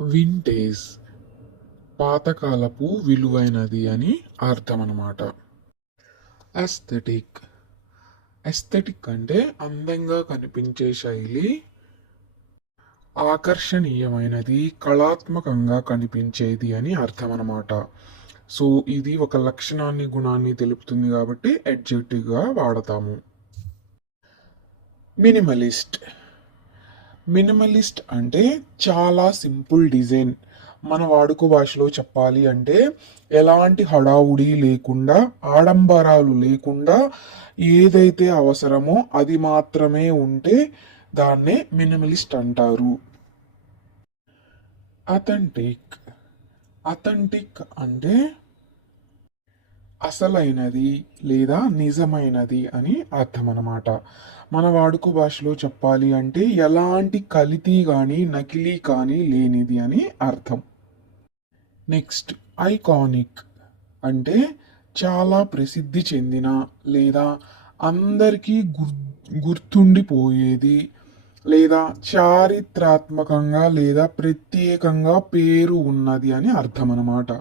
Vintage పాతకాలపు విలువైనది అని అర్థం అన్నమాట. ఎస్థెటిక్ ఎస్థెటిక్ అంటే అందంగా కనిపించే శైలి, ఆకర్షణీయమైనది, కళాత్మకంగా కనిపించేది అని అర్థం అన్నమాట. సో ఇది ఒక లక్షణాన్ని గుణాన్ని తెలుపుతుంది కాబట్టి అడ్జెక్టివ్గా వాడతాము. మినిమలిస్ట్ మినిమలిస్ట్ అంటే చాలా సింపుల్ డిజైన్. మన వాడుక భాషలో చెప్పాలి అంటే ఎలాంటి హడావుడి లేకుండా, ఆడంబరాలు లేకుండా ఏదైతే అవసరమో అది మాత్రమే ఉంటే దాన్నే మినిమలిస్ట్ అంటారు. అథెంటిక్ అథెంటిక్ అంటే అసలైనది లేదా నిజమైనది అని అర్థం అన్నమాట. మన వాడుక భాషలో చెప్పాలి అంటే ఎలాంటి కల్తీ కానీ నకిలీ కానీ లేనిది అని అర్థం. నెక్స్ట్ ఐకానిక్ అంటే చాలా ప్రసిద్ధి చెందిన లేదా అందరికీ గుర్తుండిపోయేది లేదా చారిత్రాత్మకంగా లేదా ప్రత్యేకంగా పేరు ఉన్నది అని అర్థం అన్నమాట.